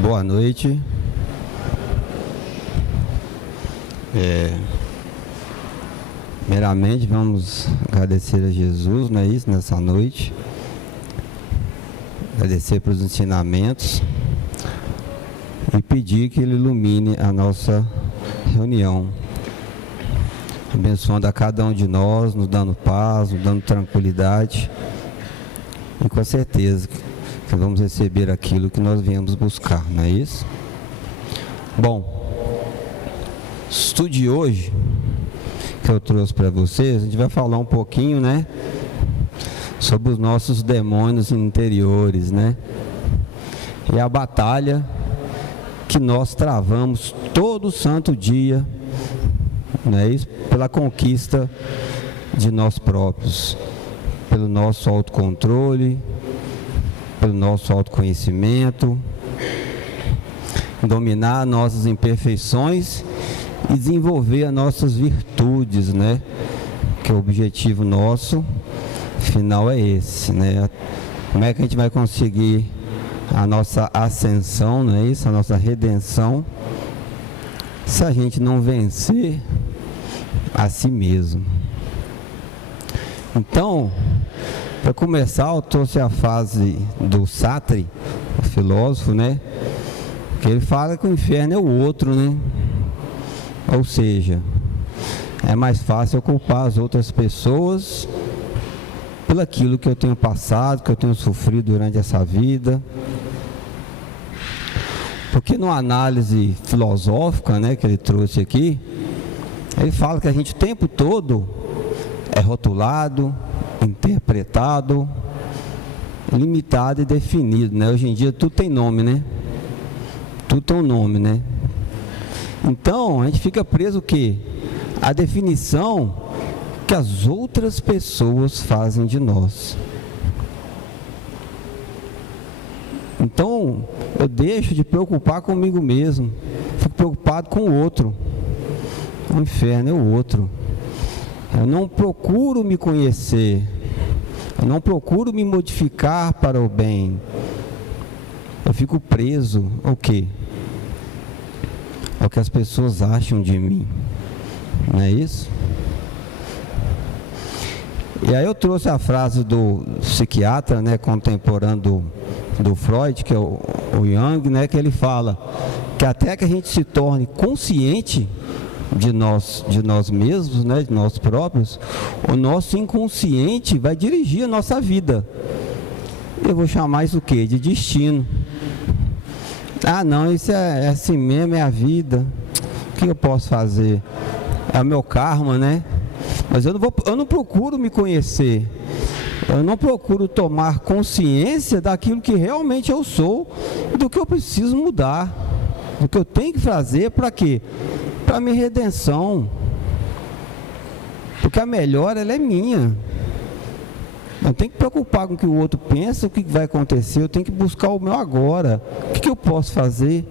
Boa noite. Primeiramente, vamos agradecer a Jesus, não é isso, nessa noite. Agradecer pelos ensinamentos e pedir que Ele ilumine a nossa reunião, abençoando a cada um de nós, nos dando paz, nos dando tranquilidade, e com certeza que vamos receber aquilo que nós viemos buscar, não é isso? Bom, estudo de hoje que eu trouxe para vocês, a gente vai falar um pouquinho, né, sobre os nossos demônios interiores, né, e a batalha que nós travamos todo santo dia, não é isso? Pela conquista de nós próprios, pelo nosso autocontrole, pelo nosso autoconhecimento, dominar nossas imperfeições e desenvolver as nossas virtudes, né? Que o objetivo nosso final é esse, né? Como é que a gente vai conseguir a nossa ascensão, não é isso? A nossa redenção, se a gente não vencer a si mesmo. Então, para começar, eu trouxe a frase do Sartre, o filósofo, né? Que ele fala que o inferno é o outro, né? Ou seja, é mais fácil eu culpar as outras pessoas pelo aquilo que eu tenho passado, que eu tenho sofrido durante essa vida. Porque numa análise filosófica, né, que ele trouxe aqui, ele fala que a gente o tempo todo é rotulado, interpretado, limitado e definido, né? Hoje em dia tudo tem nome, né? Tudo tem um nome, né? Então, a gente fica preso o quê? A definição que as outras pessoas fazem de nós. Então, eu deixo de preocupar comigo mesmo, fico preocupado com o outro. O inferno é o outro. Eu não procuro me conhecer, eu não procuro me modificar para o bem. Eu fico preso ao quê? Ao que as pessoas acham de mim, não é isso? E aí eu trouxe a frase do psiquiatra, né, contemporâneo do Freud, que é o Jung, né, que ele fala que até que a gente se torne consciente de nós mesmos, né, de nós próprios, o nosso inconsciente vai dirigir a nossa vida. Eu vou chamar isso o quê? De destino. Ah, não, isso é assim mesmo, é a vida. O que eu posso fazer? É o meu karma, né? Mas eu não procuro me conhecer. Eu não procuro tomar consciência daquilo que realmente eu sou e do que eu preciso mudar. Do que eu tenho que fazer para quê? Para a minha redenção. Porque a melhora, ela é minha. Não tem que preocupar com o que o outro pensa, o que vai acontecer. Eu tenho que buscar o meu agora. O que eu posso fazer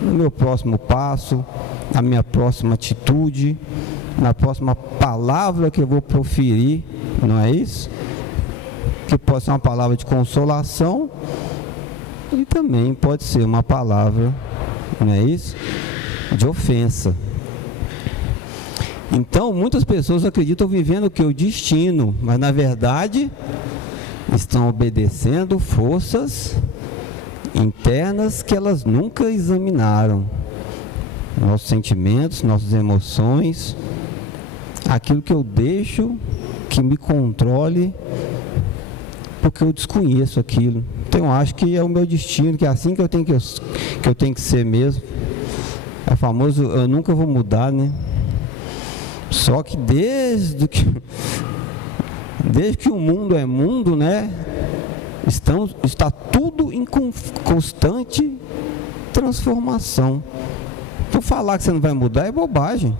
no meu próximo passo, na minha próxima atitude, na próxima palavra que eu vou proferir, não é isso? Que pode ser uma palavra de consolação e também pode ser uma palavra, não é isso? De ofensa. Então, muitas pessoas acreditam vivendo o que? O destino, mas na verdade estão obedecendo forças internas que elas nunca examinaram. Nossos sentimentos, nossas emoções, aquilo que eu deixo que me controle, porque eu desconheço aquilo. Então eu acho que é o meu destino, que é assim que eu tenho que ser mesmo. É o famoso, eu nunca vou mudar, né? Só que desde que o mundo é mundo, né? Está tudo em constante transformação. Então falar que você não vai mudar é bobagem.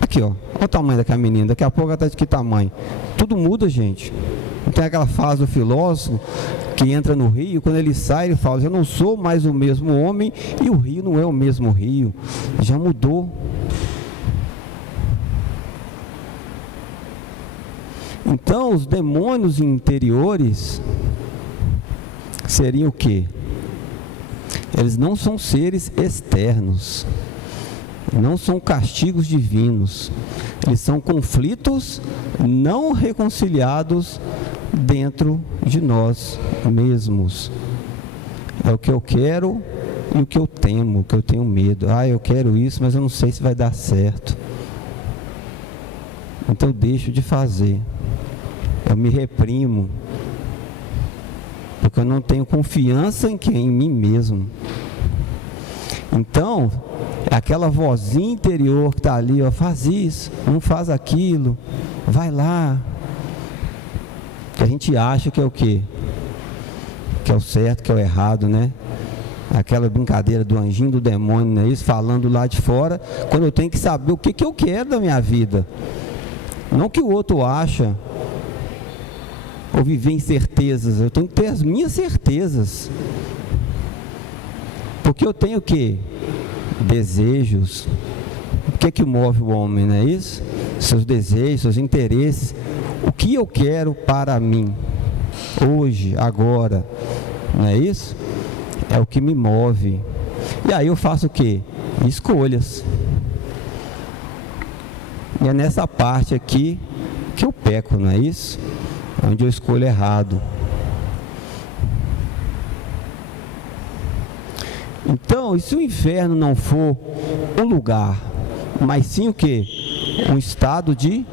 Aqui, ó. Olha o tamanho daquela menina. Daqui a pouco ela está de que tamanho? Tudo muda, gente. Não tem aquela frase do filósofo que entra no rio, quando ele sai, ele fala: eu não sou mais o mesmo homem, e o rio não é o mesmo rio. Já mudou. Então, os demônios interiores seriam o quê? Eles não são seres externos, não são castigos divinos, eles são conflitos não reconciliados dentro de nós mesmos. É o que eu quero e o que eu temo, o que eu tenho medo. Eu quero isso, mas eu não sei se vai dar certo. Então eu deixo de fazer. Eu me reprimo, porque eu não tenho confiança em quem? Em mim mesmo. Então, é aquela vozinha interior que está ali, faz isso, não faz aquilo, vai lá. Que a gente acha que é o quê? Que é o certo, que é o errado, né? Aquela brincadeira do anjinho, do demônio, não é isso? Falando lá de fora, quando eu tenho que saber o que eu quero da minha vida. Não o que o outro acha, ou viver em certezas. Eu tenho que ter as minhas certezas. Porque eu tenho o quê? Desejos. O que é que move o homem, não é isso? Seus desejos, seus interesses. O que eu quero para mim, hoje, agora, não é isso? É o que me move. E aí eu faço o quê? Escolhas. E é nessa parte aqui que eu peco, não é isso? Onde eu escolho errado. Então, e se o inferno não for um lugar, mas sim o quê? Um estado de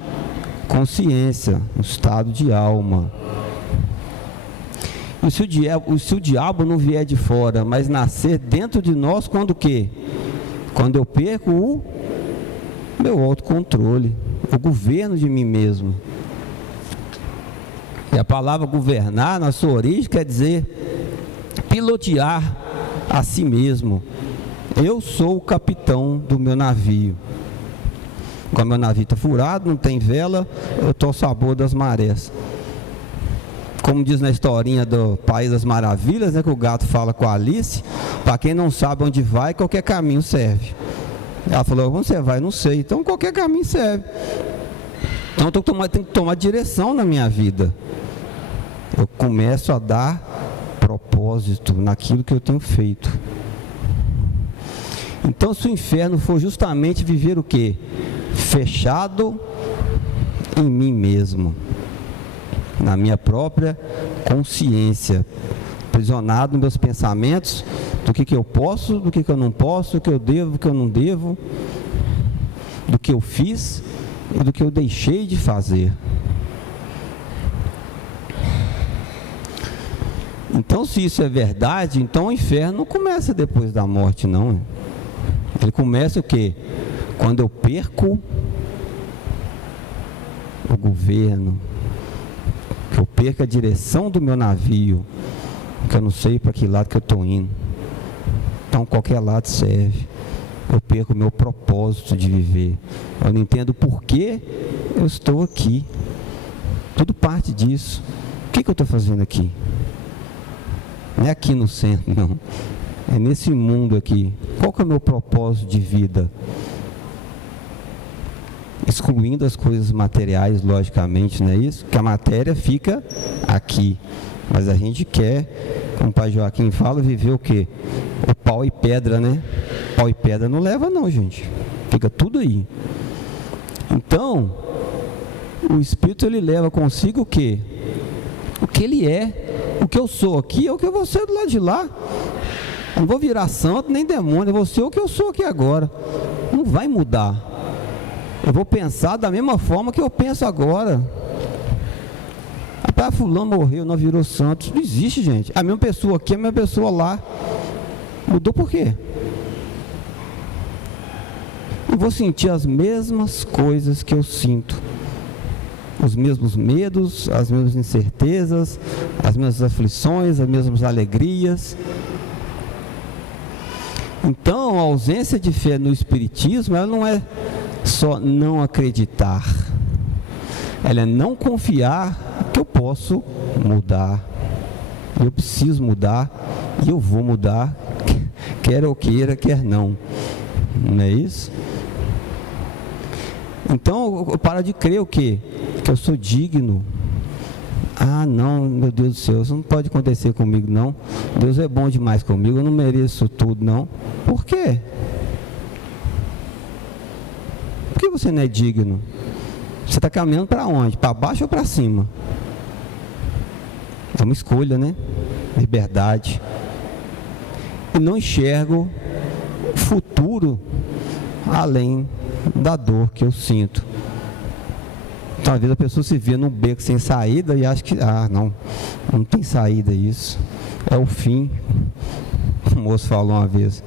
consciência, um estado de alma. E se o diabo não vier de fora, mas nascer dentro de nós, quando o quê? Quando eu perco o meu autocontrole, o governo de mim mesmo. E a palavra governar, na sua origem, quer dizer pilotear a si mesmo. Eu sou o capitão do meu navio. Quando meu navio está furado, não tem vela, eu estou ao sabor das marés. Como diz na historinha do País das Maravilhas, né, que o gato fala com a Alice, para quem não sabe onde vai, qualquer caminho serve. Ela falou, onde você vai? Não sei. Então qualquer caminho serve. Então eu tenho que tomar direção na minha vida. Eu começo a dar propósito naquilo que eu tenho feito. Então, se o inferno for justamente viver o quê? Fechado em mim mesmo, na minha própria consciência, aprisionado nos meus pensamentos, do que eu posso, do que eu não posso, do que eu devo, do que eu não devo, do que eu fiz e do que eu deixei de fazer. Então, se isso é verdade, então o inferno não começa depois da morte, não. Ele começa o quê? Quando eu perco o governo, que eu perco a direção do meu navio, que eu não sei para que lado que eu estou indo. Então, qualquer lado serve. Eu perco o meu propósito de viver. Eu não entendo por que eu estou aqui. Tudo parte disso. O que eu estou fazendo aqui? Não é aqui no centro, não. É nesse mundo aqui. Qual que é o meu propósito de vida? Excluindo as coisas materiais, logicamente, não é isso? Que a matéria fica aqui. Mas a gente quer, como o pai Joaquim fala, viver o quê? O pau e pedra, né? Pau e pedra não leva não, gente. Fica tudo aí. Então, o Espírito, ele leva consigo o quê? O que ele é. O que eu sou aqui é o que eu vou ser do lado de lá. Eu não vou virar santo nem demônio, eu vou ser o que eu sou aqui agora. Não vai mudar. Eu vou pensar da mesma forma que eu penso agora. Rapaz, fulano morreu, não virou santo. Não existe, gente. A mesma pessoa aqui, a mesma pessoa lá. Mudou por quê? Eu vou sentir as mesmas coisas que eu sinto. Os mesmos medos, as mesmas incertezas, as mesmas aflições, as mesmas alegrias. Então, a ausência de fé no Espiritismo, ela não é só não acreditar. Ela é não confiar que eu posso mudar. Eu preciso mudar e eu vou mudar, quer eu queira, quer não. Não é isso? Então, eu paro de crer o quê? Que eu sou digno. Ah, não, meu Deus do céu, isso não pode acontecer comigo, não. Deus é bom demais comigo, eu não mereço tudo, não. Por quê? Por que você não é digno? Você está caminhando para onde? Para baixo ou para cima? É uma escolha, né? Liberdade. E não enxergo o futuro além da dor que eu sinto. Então, às vezes a pessoa se vê num beco sem saída e acha que, não tem saída isso. É o fim. O moço falou uma vez,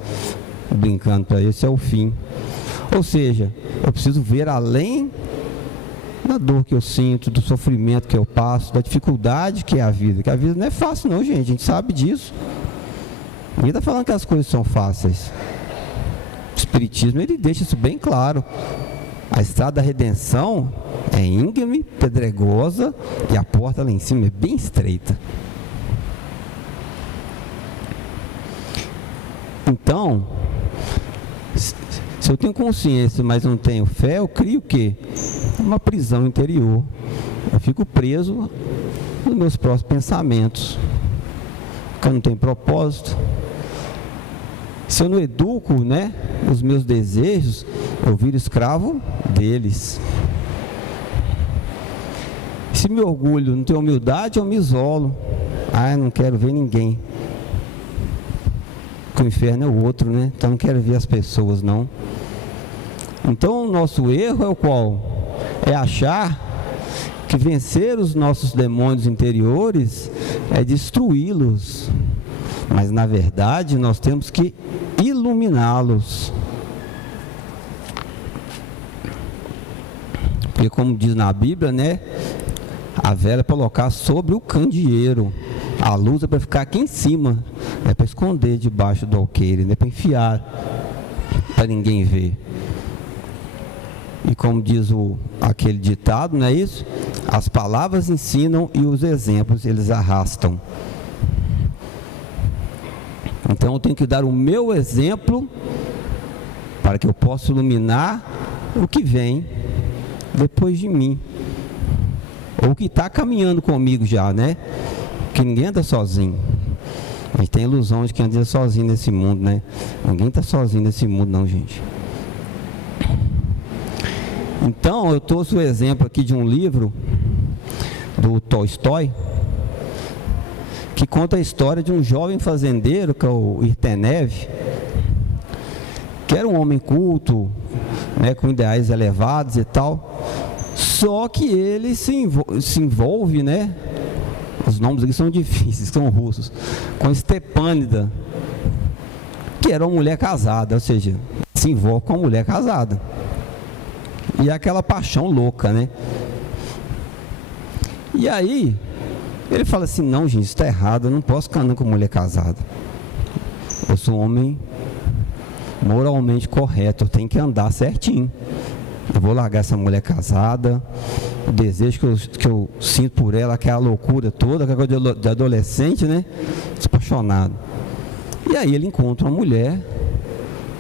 brincando para ele, isso é o fim. Ou seja, eu preciso ver além da dor que eu sinto, do sofrimento que eu passo, da dificuldade que é a vida. Que a vida não é fácil não, gente, a gente sabe disso. Ninguém está falando que as coisas são fáceis. O Espiritismo, ele deixa isso bem claro. A estrada da redenção é íngreme, pedregosa e a porta lá em cima é bem estreita. Então, se eu tenho consciência, mas não tenho fé, eu crio o quê? Uma prisão interior. Eu fico preso nos meus próprios pensamentos. Porque eu não tenho propósito. Se eu não educo, os meus desejos, eu viro escravo deles. Se me orgulho, não tenho humildade, eu me isolo. Eu não quero ver ninguém. Porque o inferno é o outro, Então não quero ver as pessoas, não. Então o nosso erro é o qual? É achar que vencer os nossos demônios interiores é destruí-los. Mas na verdade nós temos que iluminá-los. Porque como diz na Bíblia, a vela é para colocar sobre o candeeiro. A luz é para ficar aqui em cima. É para esconder debaixo do alqueire, para enfiar, para ninguém ver. E como diz aquele ditado, não é isso? As palavras ensinam e os exemplos eles arrastam. Então eu tenho que dar o meu exemplo para que eu possa iluminar o que vem depois de mim. Ou o que está caminhando comigo já, Que ninguém anda sozinho. A gente tem a ilusão de que anda sozinho nesse mundo, Ninguém está sozinho nesse mundo não, gente. Então, eu trouxe o exemplo aqui de um livro do Tolstói, que conta a história de um jovem fazendeiro, que é o Irtenev, que era um homem culto, com ideais elevados e tal, só que ele se envolve, os nomes aqui são difíceis, são russos, com Stepanida, que era uma mulher casada, ou seja, se envolve com uma mulher casada. E aquela paixão louca, E aí, ele fala assim, não, gente, isso está errado, eu não posso ficar andando com mulher casada. Eu sou um homem moralmente correto, eu tenho que andar certinho. Eu vou largar essa mulher casada, o desejo que eu sinto por ela, aquela loucura toda, aquela coisa de adolescente, apaixonado. E aí ele encontra uma mulher,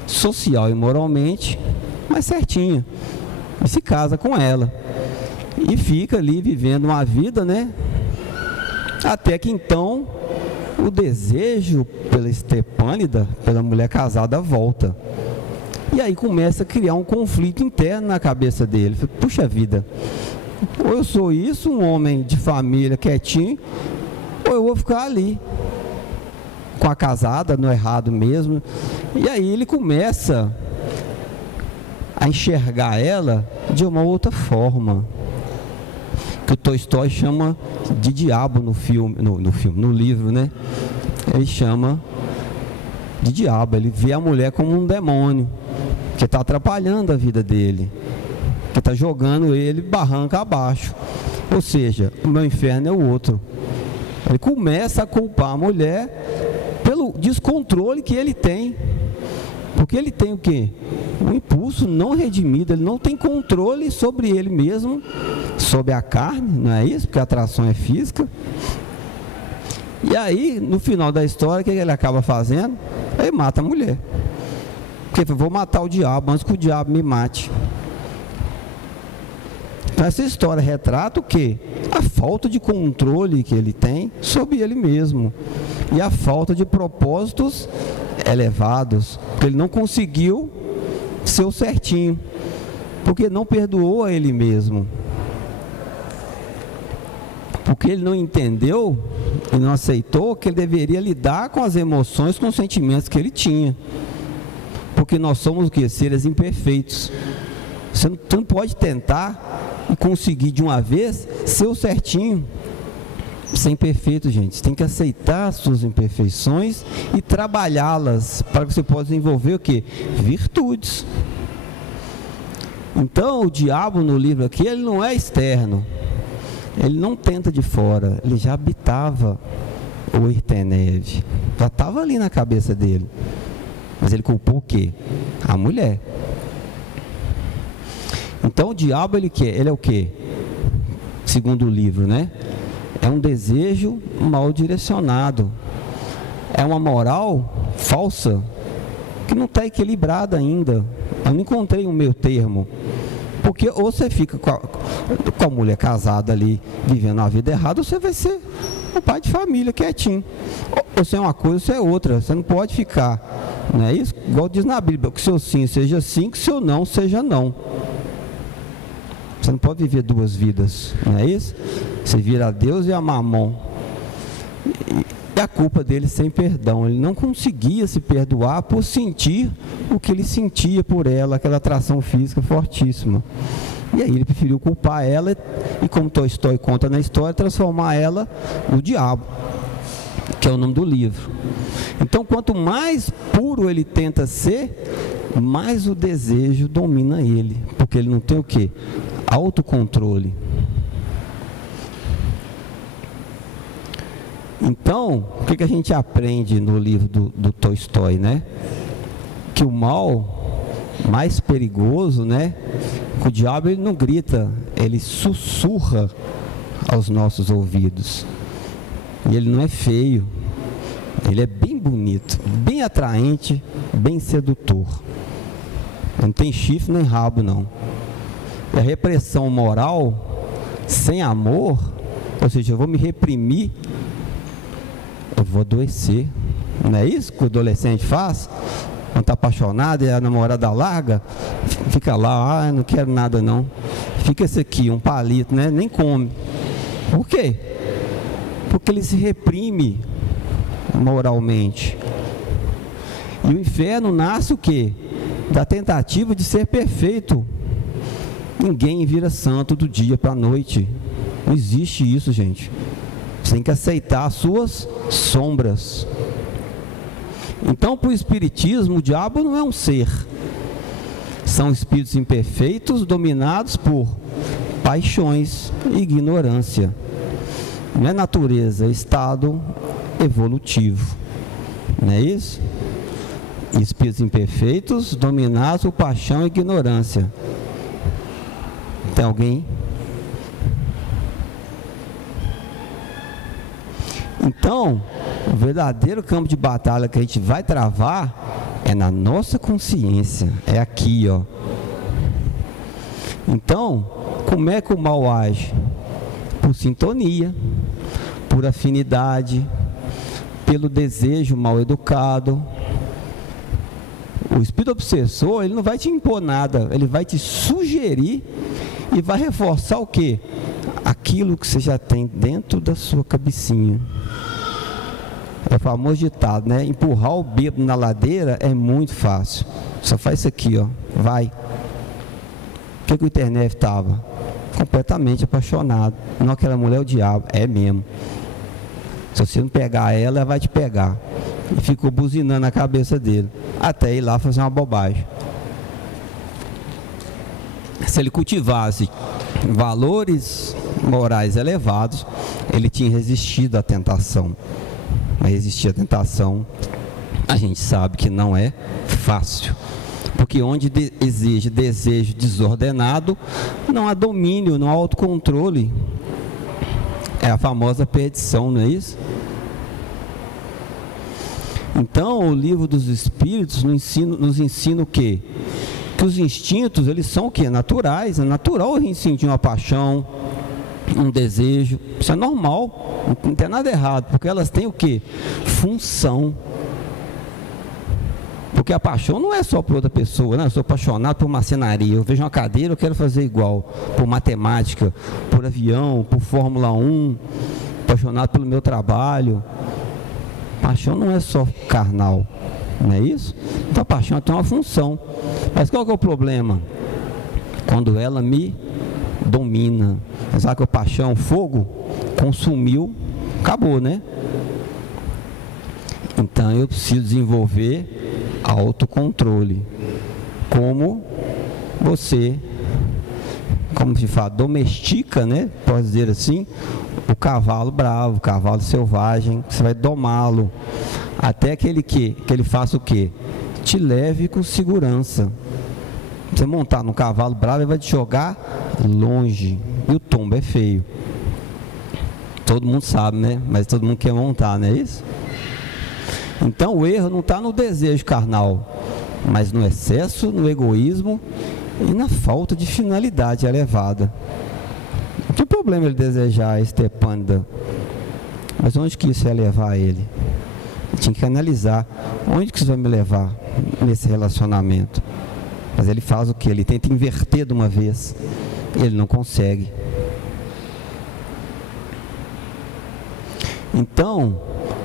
social e moralmente, mas certinha. E se casa com ela. E fica ali vivendo uma vida, Até que então o desejo pela Stepanida, pela mulher casada, volta. E aí começa a criar um conflito interno na cabeça dele. Puxa vida, ou eu sou isso, um homem de família quietinho, ou eu vou ficar ali com a casada, no errado mesmo. E aí ele começa a enxergar ela de uma outra forma, que o Tolstói chama de diabo no livro, Ele chama de diabo, ele vê a mulher como um demônio, que está atrapalhando a vida dele, que está jogando ele barranca abaixo. Ou seja, o meu inferno é o outro. Ele começa a culpar a mulher pelo descontrole que ele tem. Porque ele tem o quê? Um impulso não redimido, ele não tem controle sobre ele mesmo, sobre a carne, não é isso? Porque a atração é física. E aí, no final da história, o que ele acaba fazendo? Ele mata a mulher. Porque eu vou matar o diabo antes que o diabo me mate. Então essa história retrata o quê? a falta de controle que ele tem sobre ele mesmo e a falta de propósitos elevados, porque ele não conseguiu ser o certinho, porque não perdoou a ele mesmo, porque ele não entendeu e não aceitou que ele deveria lidar com as emoções, com os sentimentos que ele tinha, porque nós somos o que? Seres imperfeitos. Você não pode tentar e conseguir de uma vez ser o certinho, ser imperfeito, gente. Você tem que aceitar as suas imperfeições e trabalhá-las para que você possa desenvolver o que? Virtudes. Então o diabo no livro aqui, ele não é externo, ele não tenta de fora, ele já habitava o Irteneve, já estava ali na cabeça dele, mas ele culpou o quê? A mulher. Então o diabo ele é o quê? Segundo o livro, né? É um desejo mal direcionado, é uma moral falsa que não está equilibrada ainda. Eu não encontrei um meio termo, porque ou você fica com a mulher casada ali vivendo a vida errada, ou você vai ser um pai de família quietinho, ou você é uma coisa ou você é outra. Você não pode ficar, não é isso? Igual diz na Bíblia, que seu sim seja sim, que seu não seja não. Você não pode viver duas vidas, não é isso? Você vira a Deus e a Mamon. E a culpa dele sem perdão. Ele não conseguia se perdoar por sentir o que ele sentia por ela, aquela atração física fortíssima. E aí ele preferiu culpar ela e, como Tolstói conta na história, transformar ela no diabo, que é o nome do livro. Então, quanto mais puro ele tenta ser, mais o desejo domina ele, porque ele não tem o quê? Autocontrole. Então, o que a gente aprende no livro do Tolstói, né? Que o mal mais perigoso, né? Que o diabo ele não grita, ele sussurra aos nossos ouvidos. E ele não é feio, ele é bem bonito, bem atraente, bem sedutor. Não tem chifre nem rabo, não. E a repressão moral sem amor, ou seja, eu vou me reprimir, eu vou adoecer. Não é isso que o adolescente faz? Quando está apaixonado e a namorada larga, fica lá, não quero nada não. Fica esse aqui, um palito, né? Nem come. Por quê? Porque ele se reprime moralmente. E o inferno nasce o quê? Da tentativa de ser perfeito. Ninguém vira santo do dia para a noite. Não existe isso, gente. Você tem que aceitar as suas sombras. Então, para o Espiritismo, o diabo não é um ser. São espíritos imperfeitos dominados por paixões e ignorância. Não é natureza, é estado evolutivo. Não é isso? Espíritos imperfeitos dominados por paixão e ignorância. Tem alguém? Então, o verdadeiro campo de batalha que a gente vai travar é na nossa consciência, é aqui, ó. Então, como é que o mal age? Por sintonia, por afinidade, pelo desejo mal educado. O espírito obsessor, ele não vai te impor nada, ele vai te sugerir e vai reforçar o quê? Aquilo que você já tem dentro da sua cabecinha. É o famoso ditado, né? Empurrar o bêbado na ladeira é muito fácil. Só faz isso aqui, ó. Vai. O que o Irteneve estava? Completamente apaixonado. Não, aquela mulher é o diabo. É mesmo. Se você não pegar ela, ela vai te pegar. E ficou buzinando na cabeça dele, até ir lá fazer uma bobagem. Se ele cultivasse valores morais elevados, ele tinha resistido à tentação. Mas resistir à tentação, a gente sabe que não é fácil. Porque onde exige desejo desordenado, não há domínio, não há autocontrole. É a famosa perdição, não é isso? Então, o livro dos Espíritos nos ensina o quê? Que os instintos, eles são o quê? Naturais. É natural a gente sentir uma paixão, um desejo. Isso é normal, não tem nada errado, porque elas têm o quê? Função. Porque a paixão não é só por outra pessoa, né? Eu sou apaixonado por marcenaria, eu vejo uma cadeira, eu quero fazer igual, por matemática, por avião, por Fórmula 1, apaixonado pelo meu trabalho. Paixão não é só carnal, não é isso? Então a paixão tem uma função. Mas qual que é o problema? Quando ela me domina. Sabe que a paixão, fogo, consumiu, acabou, né? Então eu preciso desenvolver autocontrole. Como você, como se fala, domestica, né? Pode dizer assim, o cavalo bravo, o cavalo selvagem, você vai domá-lo até que ele faça o quê? Te leve com segurança. Você montar no cavalo bravo, ele vai te jogar longe. E o tombo é feio. Todo mundo sabe, né? Mas todo mundo quer montar, não é isso? Então o erro não está no desejo carnal, mas no excesso, no egoísmo e na falta de finalidade elevada. Não tem problema ele desejar Estepândida, mas onde que isso ia levar ele? Ele tinha que analisar, onde que isso vai me levar nesse relacionamento? Mas ele faz o que? Ele tenta inverter de uma vez, ele não consegue. Então,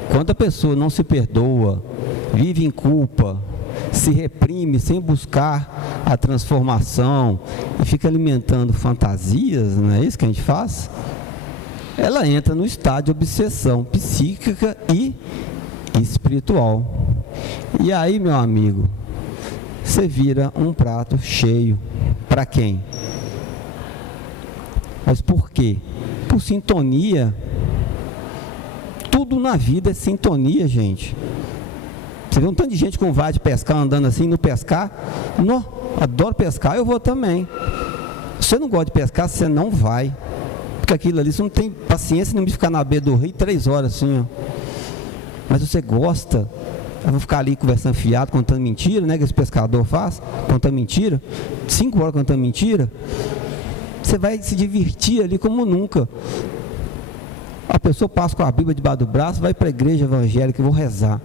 quando a pessoa não se perdoa, vive em culpa, se reprime sem buscar a transformação e fica alimentando fantasias, não é isso que a gente faz? Ela entra no estado de obsessão psíquica e espiritual. E aí, meu amigo, você vira um prato cheio. Para quem? Mas por quê? Por sintonia. Tudo na vida é sintonia, gente. Você vê um tanto de gente com vai de pescar andando assim, não pescar. Não, adoro pescar, eu vou também. Se você não gosta de pescar, você não vai. Porque aquilo ali, você não tem paciência nem de ficar na beira do rio 3 horas assim, ó. Mas você gosta, eu vou ficar ali conversando fiado, contando mentira, né? Que esse pescador faz, contando mentira. 5 horas contando mentira. Você vai se divertir ali como nunca. A pessoa passa com a Bíblia debaixo do braço, vai para a igreja evangélica, eu vou rezar.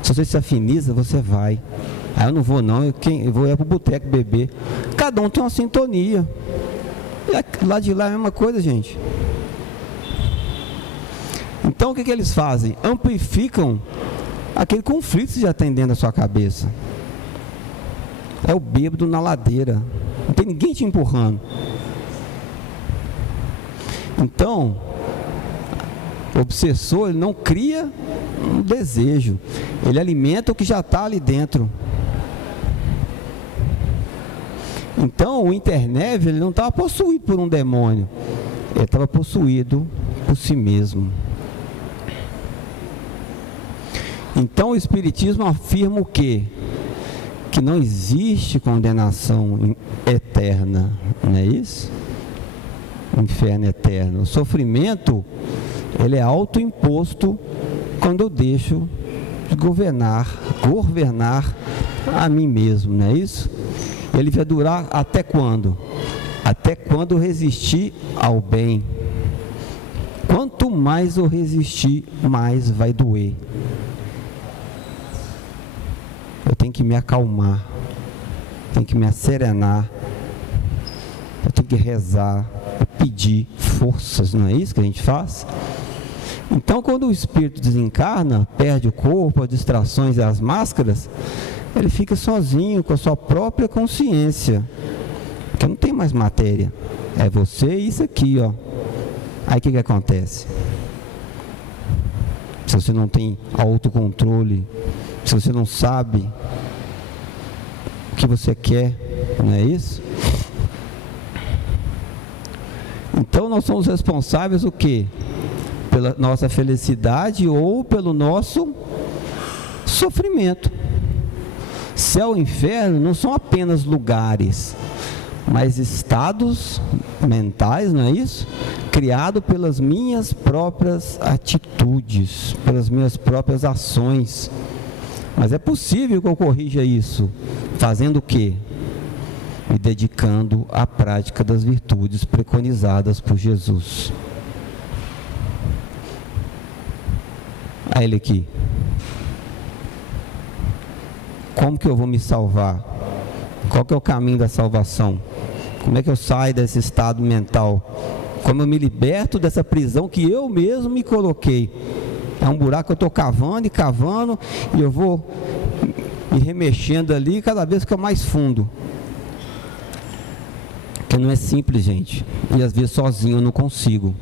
Se você se afiniza, você vai. Aí eu não vou não, eu vou para o boteco beber. Cada um tem uma sintonia. E lá de lá é a mesma coisa, gente. Então o que eles fazem? Amplificam aquele conflito que já tem dentro da sua cabeça. É o bêbado na ladeira. Não tem ninguém te empurrando. Então, o obsessor, ele não cria um desejo, ele alimenta o que já está ali dentro. Então o internévio, ele não estava possuído por um demônio, ele estava possuído por si mesmo. Então o Espiritismo afirma o quê? Que não existe condenação eterna, não é isso? Inferno eterno. O sofrimento, ele é autoimposto quando eu deixo de governar a mim mesmo, não é isso? Ele vai durar até quando? Até quando eu resistir ao bem. Quanto mais eu resistir, mais vai doer. Eu tenho que me acalmar, tenho que me asserenar, eu tenho que rezar, pedir forças, não é isso que a gente faz? Então, quando o espírito desencarna, perde o corpo, as distrações e as máscaras, ele fica sozinho com a sua própria consciência, porque não tem mais matéria, é você e isso aqui, ó. Aí o que acontece? Se você não tem autocontrole, se você não sabe o que você quer, não é isso? Então nós somos responsáveis o quê? Pela nossa felicidade ou pelo nosso sofrimento. Céu e inferno não são apenas lugares, mas estados mentais, não é isso? Criado pelas minhas próprias atitudes, pelas minhas próprias ações. Mas é possível que eu corrija isso. Fazendo o quê? me dedicando à prática das virtudes preconizadas por Jesus. Olha ele aqui. Como que eu vou me salvar? Qual que é o caminho da salvação? Como é que eu saio desse estado mental? Como eu me liberto dessa prisão que eu mesmo me coloquei? É um buraco que eu estou cavando e eu vou me remexendo ali, cada vez fica mais fundo. Porque não é simples, gente. E às vezes sozinho eu não consigo.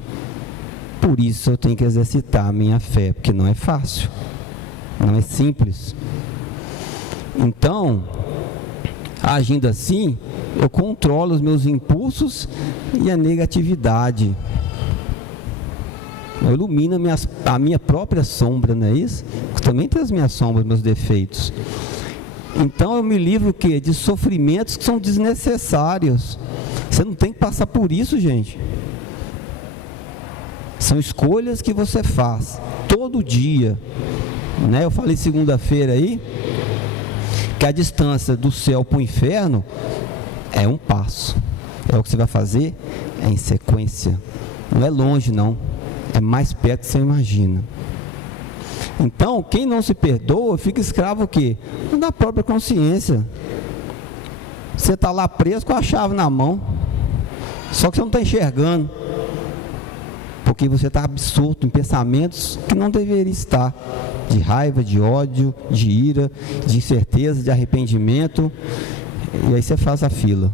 Por isso eu tenho que exercitar a minha fé, porque não é fácil. Não é simples. Então, agindo assim, eu controlo os meus impulsos e a negatividade. Eu ilumino a minha própria sombra, não é isso? Eu também tenho as minhas sombras, meus defeitos. Então eu me livro o quê? De sofrimentos que são desnecessários. Você não tem que passar por isso, gente. São escolhas que você faz todo dia, né? Eu falei segunda-feira aí que a distância do céu para o inferno é um passo. É o que você vai fazer, é em sequência. Não é longe, não. É mais perto que você imagina. Então, quem não se perdoa, fica escravo o quê? Da própria consciência. Você está lá preso com a chave na mão, só que você não está enxergando, porque você está absorto em pensamentos que não deveria estar, de raiva, de ódio, de ira, de incerteza, de arrependimento, e aí você faz a fila.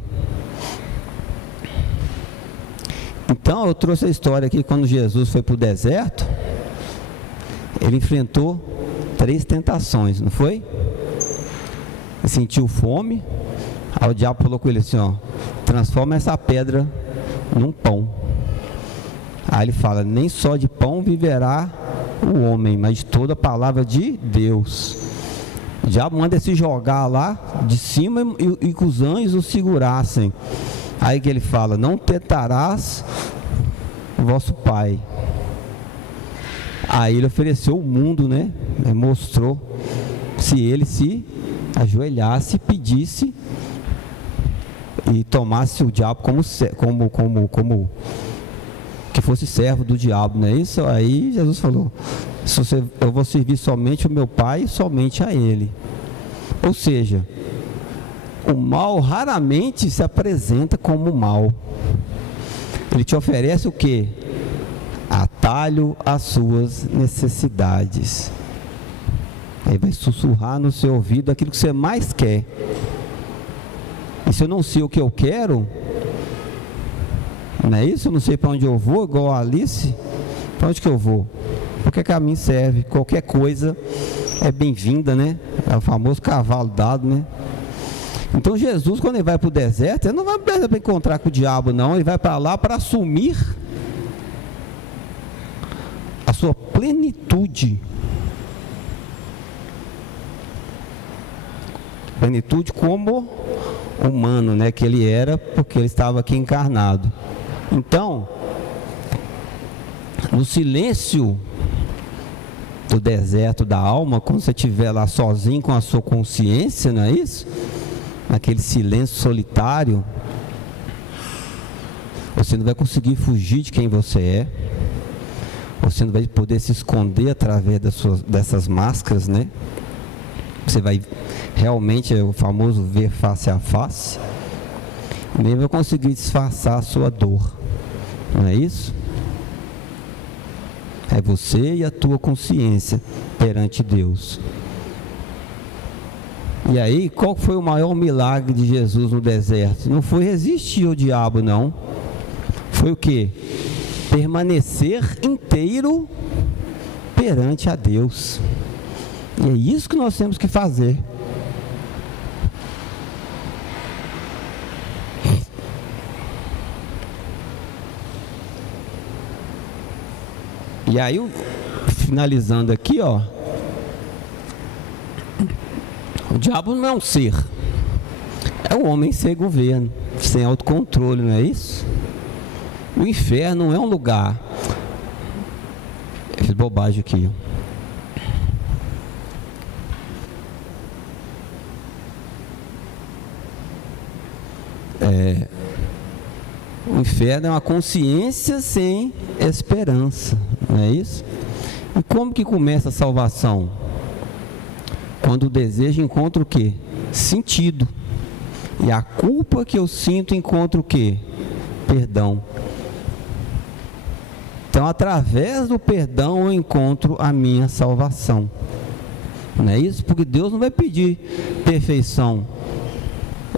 Então eu trouxe a história aqui, quando Jesus foi para o deserto, ele enfrentou 3 tentações, não foi? Ele sentiu fome, aí o diabo falou com ele assim, ó, transforma essa pedra num pão. Aí ele fala, nem só de pão viverá o homem, mas de toda a palavra de Deus. O diabo manda se jogar lá de cima e que os anjos o segurassem. Aí que ele fala, não tentarás o vosso pai. Aí ele ofereceu o mundo, né? Ele mostrou, se ele se ajoelhasse, pedisse e tomasse o diabo como que fosse servo do diabo, não é isso? Aí Jesus falou, eu vou servir somente o meu pai e somente a ele. Ou seja, o mal raramente se apresenta como mal. Ele te oferece o quê? Atalho às suas necessidades. Ele vai sussurrar no seu ouvido aquilo que você mais quer. E se eu não sei o que eu quero, não é isso? Eu não sei para onde eu vou, igual a Alice. Para onde que eu vou? Qualquer caminho serve, qualquer coisa é bem-vinda, né? É o famoso cavalo dado, né? Então Jesus, quando ele vai para o deserto, ele não vai para encontrar com o diabo, não. Ele vai para lá para assumir a sua plenitude. Plenitude como humano, né? Que ele era, porque ele estava aqui encarnado. Então, no silêncio do deserto da alma, quando você estiver lá sozinho com a sua consciência, não é isso? Naquele silêncio solitário, você não vai conseguir fugir de quem você é, você não vai poder se esconder através dessas máscaras, né? Você vai realmente, é o famoso ver face a face, e nem vai conseguir disfarçar a sua dor, não é isso? É você e a tua consciência perante Deus. E aí, qual foi o maior milagre de Jesus no deserto? Não foi resistir ao diabo, não. Foi o quê? Permanecer inteiro perante a Deus. E é isso que nós temos que fazer. E aí, finalizando aqui, ó. O diabo não é um ser, é um homem sem governo, sem autocontrole, não é isso? O inferno não é um lugar. Eu fiz bobagem aqui, ó. O inferno é uma consciência sem esperança, não é isso? E como que começa a salvação? Quando o desejo encontra o quê? Sentido. E a culpa que eu sinto encontra o quê? Perdão. Então, através do perdão eu encontro a minha salvação. Não é isso? Porque Deus não vai pedir perfeição.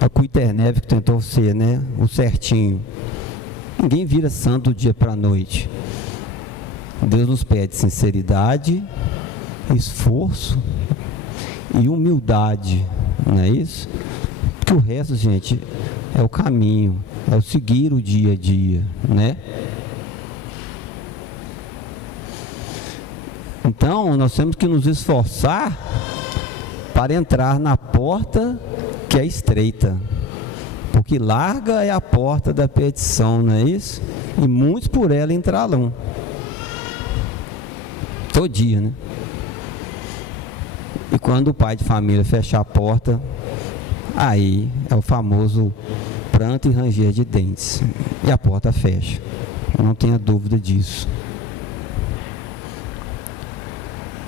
É o que o Iternev que tentou ser, né? O certinho. Ninguém vira santo do dia para a noite. Deus nos pede sinceridade, esforço e humildade. Não é isso? Porque o resto, gente, é o caminho, é o seguir o dia a dia, né? Então, nós temos que nos esforçar para entrar na porta que é estreita, porque larga é a porta da perdição, não é isso? E muitos por ela entrarão. Todo dia, né? E quando o pai de família fechar a porta, aí é o famoso pranto e ranger de dentes. E a porta fecha. Não tenha dúvida disso.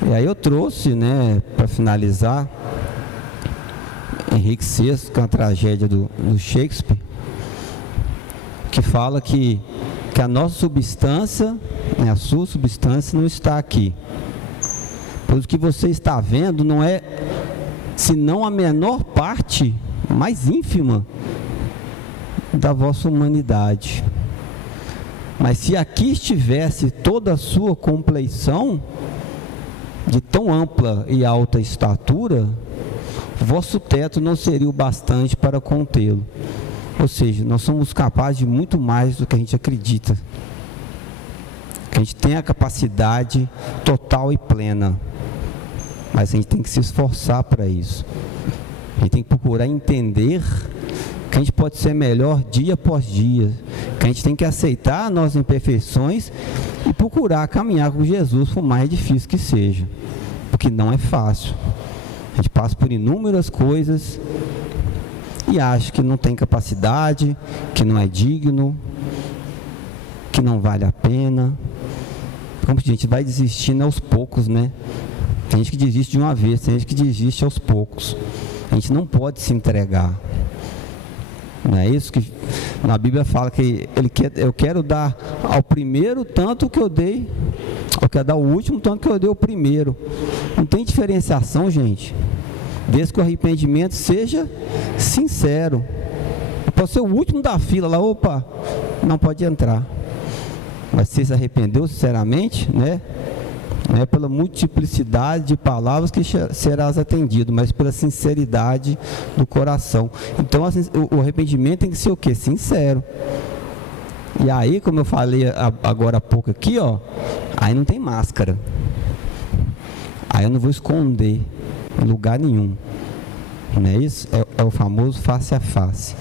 E aí eu trouxe, né, para finalizar, Henrique VI, com a tragédia do Shakespeare, que fala que a nossa substância, né, a sua substância não está aqui. Pois o que você está vendo não é senão a menor parte, mais ínfima, da vossa humanidade. Mas se aqui estivesse toda a sua compleição, de tão ampla e alta estatura, vosso teto não seria o bastante para contê-lo. Ou seja, nós somos capazes de muito mais do que a gente acredita. A gente tem a capacidade total e plena, mas a gente tem que se esforçar para isso. A gente tem que procurar entender que a gente pode ser melhor dia após dia, que a gente tem que aceitar nossas imperfeições e procurar caminhar com Jesus, por mais difícil que seja, porque não é fácil. A gente passa por inúmeras coisas e acha que não tem capacidade, que não é digno, que não vale a pena. Como a gente vai desistindo aos poucos, né? Tem gente que desiste de uma vez, tem gente que desiste aos poucos. A gente não pode se entregar. Não é isso que na Bíblia fala que eu quero dar ao primeiro tanto que eu dei, eu quero dar ao último tanto que eu dei ao primeiro. Não tem diferenciação, gente. Desde que o arrependimento seja sincero. Pode ser o último da fila lá, opa, não pode entrar. Mas se se arrependeu sinceramente, né? Não é pela multiplicidade de palavras que serás atendido, mas pela sinceridade do coração. Então o arrependimento tem que ser o quê? Sincero. E aí, como eu falei agora há pouco aqui, ó, aí não tem máscara. Aí eu não vou esconder em lugar nenhum. Não é isso? É o famoso face a face.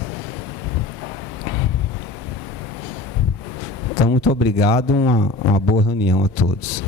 Então, muito obrigado, uma boa reunião a todos.